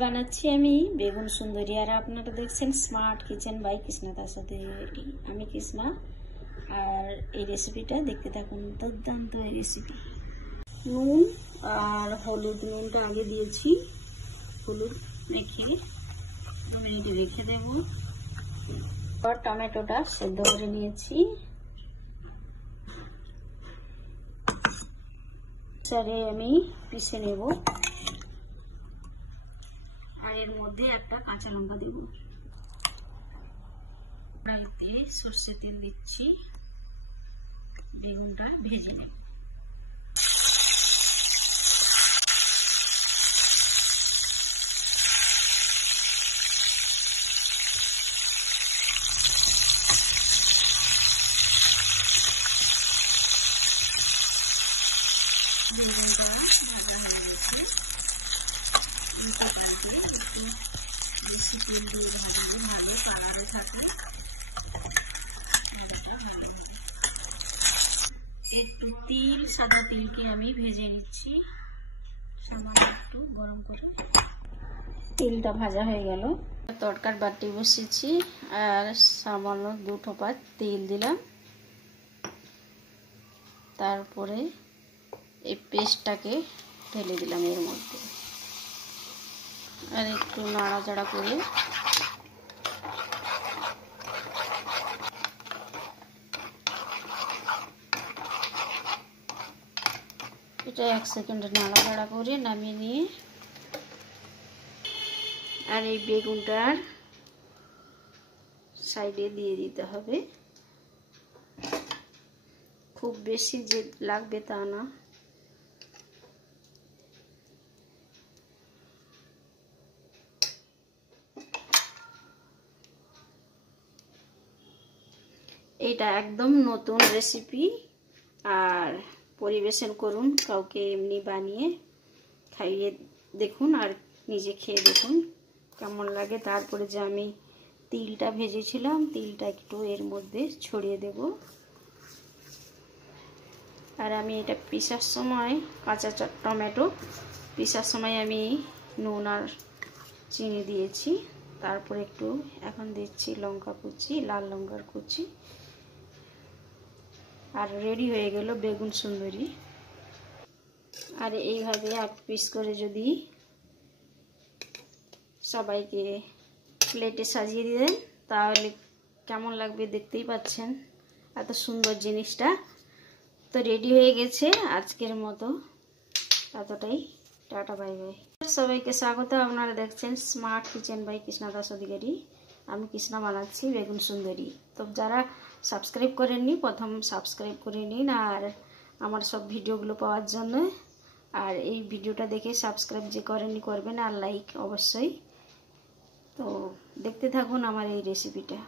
বানাচ্ছি আমি বেগুন সুন্দরী, আর আপনারা দেখছেন স্মার্ট কিচেন বাই কৃষ্ণা। তার সাথে আমি কৃষ্ণা, আর এই রেসিপিটা দেখতে থাকুন। দুর্দান্ত এই রেসিপি। নুন আর হলুদ, নুনটা আগে দিয়েছি, হলুদ মেখে মিনিটে রেখে দেব। আর টমেটোটা সেদ্ধ করে নিয়েছি, চারে আমি পিষে নেব। আর এর মধ্যে একটা কাঁচা লঙ্কা দেব। কড়াইতে সর্ষের তেল দিচ্ছি, বেগুনটা ভেজে নেব। বেগুনটা ভাজা হয়ে গেছে, বেশি তেল দিয়ে ভাজবে, ভাজবে কালারে থাকে। একটু তিল, সাদা তিলকে আমি ভেজে নিচ্ছি সামান্য একটু গরম করে। তিলটা ভাজা হয়ে গেল, তরকার বাটি বসিয়েছি আর সামান্য 2 টোপা তেল দিলাম। তারপরে এই পেস্টটাকে ঢেলে দিলাম এর মধ্যে, আর একটু নাড়াচাড়া করে এটা 1 সেকেন্ড নাড়াচাড়া করে নামিয়ে নিয়ে, আর এই বেগুনটার সাইডে দিয়ে দিতে হবে। খুব বেশি যে লাগবে তা না। এটা একদম নতুন রেসিপি, আর পরিবেশন করুন, কাউকে এমনি বানিয়ে খাইয়ে দেখুন আর নিজে খেয়ে দেখুন কেমন লাগে। তারপরে যে আমি তিলটা ভেজেছিলাম, তিলটা একটু এর মধ্যে ছড়িয়ে দেব। আর আমি এটা পিসার সময়, কাঁচা টমেটো পিসার সময় আমি নুন আর চিনি দিয়েছি। তারপরে একটু এখন দিচ্ছি লঙ্কা কুচি, লাল লঙ্কার কুচি। আর রেডি হয়ে গেল বেগুন সুন্দরী। আর এইভাবে 8 পিস করে যদি সবাইকে প্লেটে সাজিয়ে দেন তাহলে কেমন লাগবে দেখতেই পাচ্ছেন, এত সুন্দর জিনিসটা। তো রেডি হয়ে গেছে আজকের মতো, এতটাই। Tata, bye bye. সবাইকে স্বাগত। আপনারা দেখছেন smart kitchen by Krishna Das Adhikari. আমি কৃষ্ণা বানাচ্ছি বেগুন সুন্দরী। তো যারা সাবস্ক্রাইব করেননি, প্রথম সাবস্ক্রাইব করে নিন আর আমার সব ভিডিওগুলো পাওয়ার জন্য। আর এই ভিডিওটা দেখে সাবস্ক্রাইব যে করেননি করবেন, আর লাইক অবশ্যই। তো দেখতে থাকুন আমার এই রেসিপিটা।